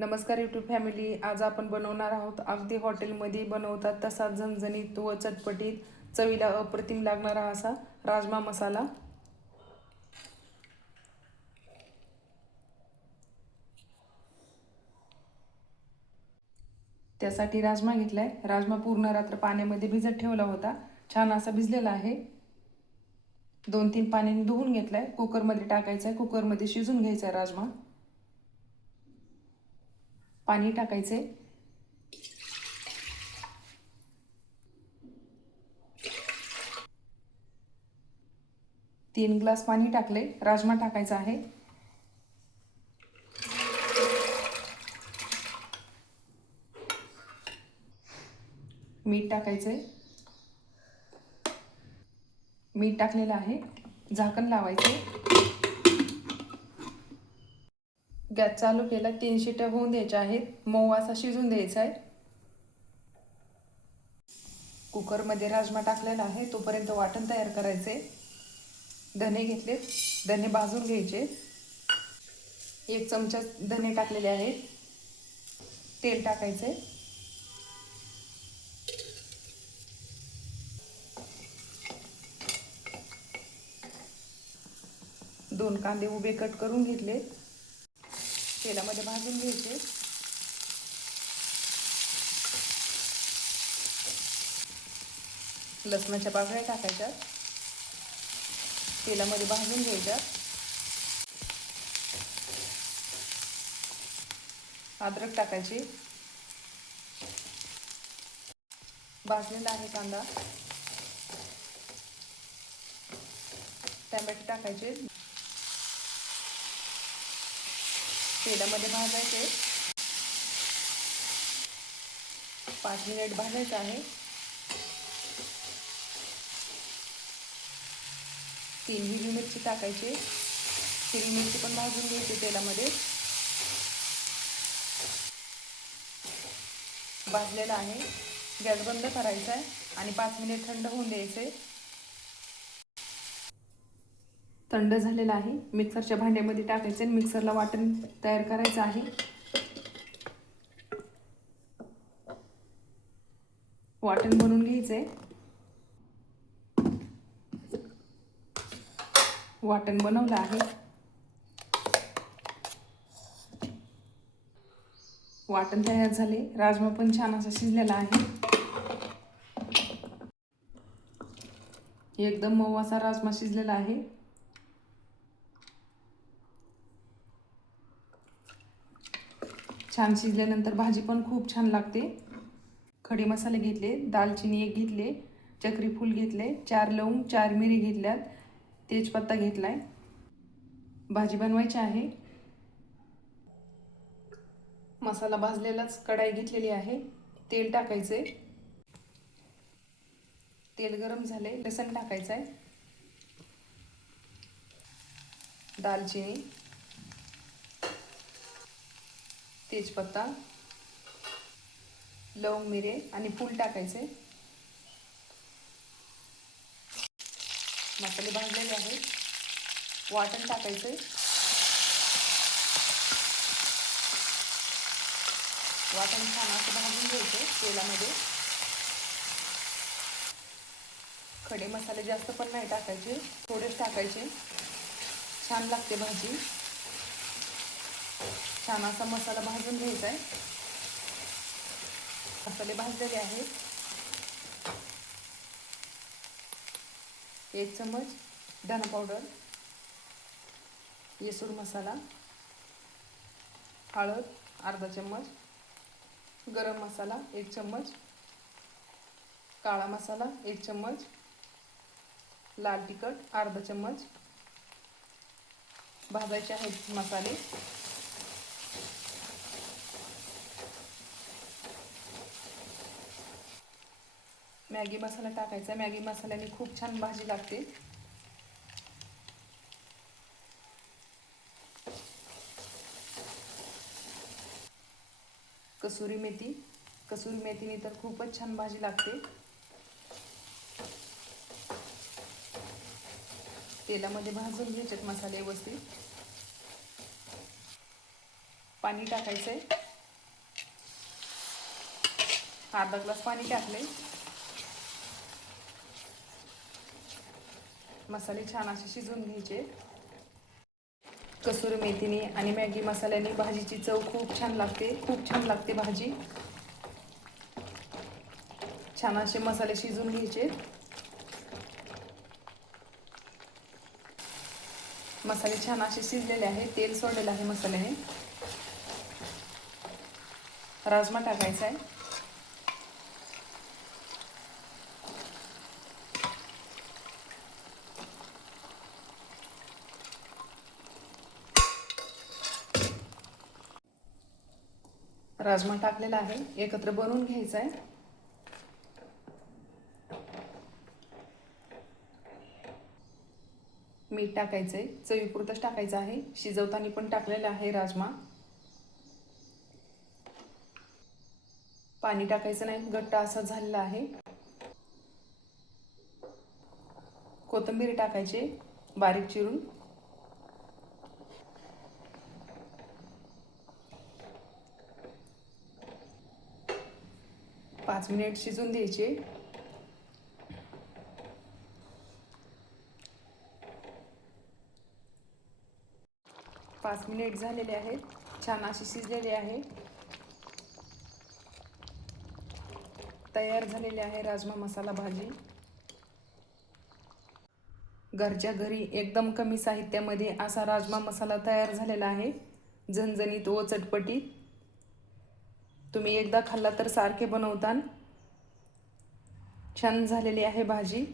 नमस्कार YouTube family. आज आपण बनवणार आहोत अगदी हॉटेलमध्ये बनवतात तसा झणझणीत व चटपटीत चवीला अप्रतिम लागणारा असा राजमा मसाला. त्यासाठी राजमा घेतलाय. राजमा पूर्ण रात्र पाण्यामध्ये भिजत ठेवला होता. छान असा भिजलेला आहे. 2-3 पाण्याने धुवून घेतलाय. कुकरमध्ये टाकायचा आहे. कुकरमध्ये शिजून घ्यायचा आहे राजमा. पाणी टाकायचे. 3 ग्लास पाणी टाकले. राजमा टाकायचा आहे. मीठ टाकायचे. मीठ टाकलेलं आहे. झाकण लावायचे. गॅस चालू केला. 3 शिट्या होऊन द्यायच्या आहेत. मऊ असा शिजून द्यायचा आहे. कुकरमध्ये राजमा टाकलेला आहे. तोपर्यंत वाटण तयार करायचे. धने घेतले. धने भाजून घ्यायचे. 1 चमचा धने टाकलेले आहेत. तेल टाकायचे. 2 कांदे उभे कट करून घेतले. तेलामध्ये भाजून घ्यायचे. लसणाच्या पाकळ्या टाकायच्या. तेलामध्ये भाजून घ्यायच्या. अद्रक टाकायची. भाजलेला आहे कांदा. टोमॅटो टाकायचे. तेलामध्ये भाजायचे. 5 मिनिट भाजायचं आहे. 3 हिरवी मिरची टाकायची. हिरवी मिरची पण भाजून घ्यायची तेलामध्ये. भाजलेला आहे. गॅस बंद करायचा आहे आणि 5 मिनिट थंड होऊन द्यायचे. थंड झालेला आहे. मिक्सरच्या भांड्यामध्ये टाकायचे आणि मिक्सरला वाटण तयार करायचं आहे. वाटण बनवून घ्यायचंय. वाटण बनवलं आहे. वाटण तयार झाले. राजमा पण छान असा शिजलेला आहे. एकदम मऊ असा राजमा शिजलेला आहे. छान शिजल्यानंतर भाजी पण खूप छान लागते. खडे मसाले घेतले. दालचिनी 1 घेतले. चक्री फूल घेतले. 4 लवंग, 4 मिरी घेतल्यात. तेजपत्ता घेतलाय. भाजी बनवायची आहे. मसाला भाजलेलाच कढाई घेतलेली आहे. तेल टाकायचे. तेल गरम झाले. लसूण टाकायचं आहे. दालचिनी, तेजपत्ता, लवंग, मिरे आणि फूल टाकायचे. मसाले भाजलेले आहेत. वाटण टाकायचे. वाटण छान असं भाजून घ्यायचे तेलामध्ये. खडे मसाले जास्त पण नाही टाकायचे, थोडेच टाकायचे. छान लागते भाजी. छान असा मसाला भाजून घ्यायचा आहे. मसाले भाजलेले आहेत. 1 चम्मच धना पावडर, येसूर मसाला, हळद अर्धा चम्मच, गरम मसाला 1 चम्मच, काळा मसाला 1 चम्मच, लाल तिखट अर्धा चम्मच. भाजायचे आहेत मसाले. मॅगी मसाला टाकायचा. मॅगी मसाल्याने खूप छान भाजी लागते. कसुरी मेथी. कसुरी मेथीने तर खूपच छान भाजी लागते. तेलामध्ये भाजून घ्यायचे मसाले व्यवस्थित. पाणी टाकायचे. अर्धा ग्लास पाणी टाकले. मसाले छान असे शिजवून घ्यायचे. कसुरी मेथीने आणि मॅगी मसाल्याने भाजीची चव खूप छान लागते, खूप छान लागते भाजी. छान असे मसाले शिजवून घ्यायचे. मसाले छान असे शिजलेले आहे, तेल सोडलेलं आहे मसाल्याने. राजमा टाकायचा आहे. राजमा टाकलेला आहे, एकत्र बनवून घ्यायचा आहे. मीठ टाकायचं आहे, चवीपुरतंच टाकायचं आहे. शिजवताना पण टाकलेलं आहे राजमा. पाणी टाकायचं नाही, घट्ट असं झालेलं आहे. कोथिंबीर टाकायचे बारीक चिरून. पाच मिनिट शिजून द्यायचे. पाच मिनिट झालेले आहेत, छान अशी शिजलेली आहे. तयार झालेली आहे राजमा मसाला भाजी. घरच्या घरी एकदम कमी साहित्यामध्ये असा राजमा मसाला तयार झालेला आहे, झणझणीत व चटपटीत. तुम्ही एकदा खाल्ला तर सारखे बनवतान. छान झालेली आहे भाजी.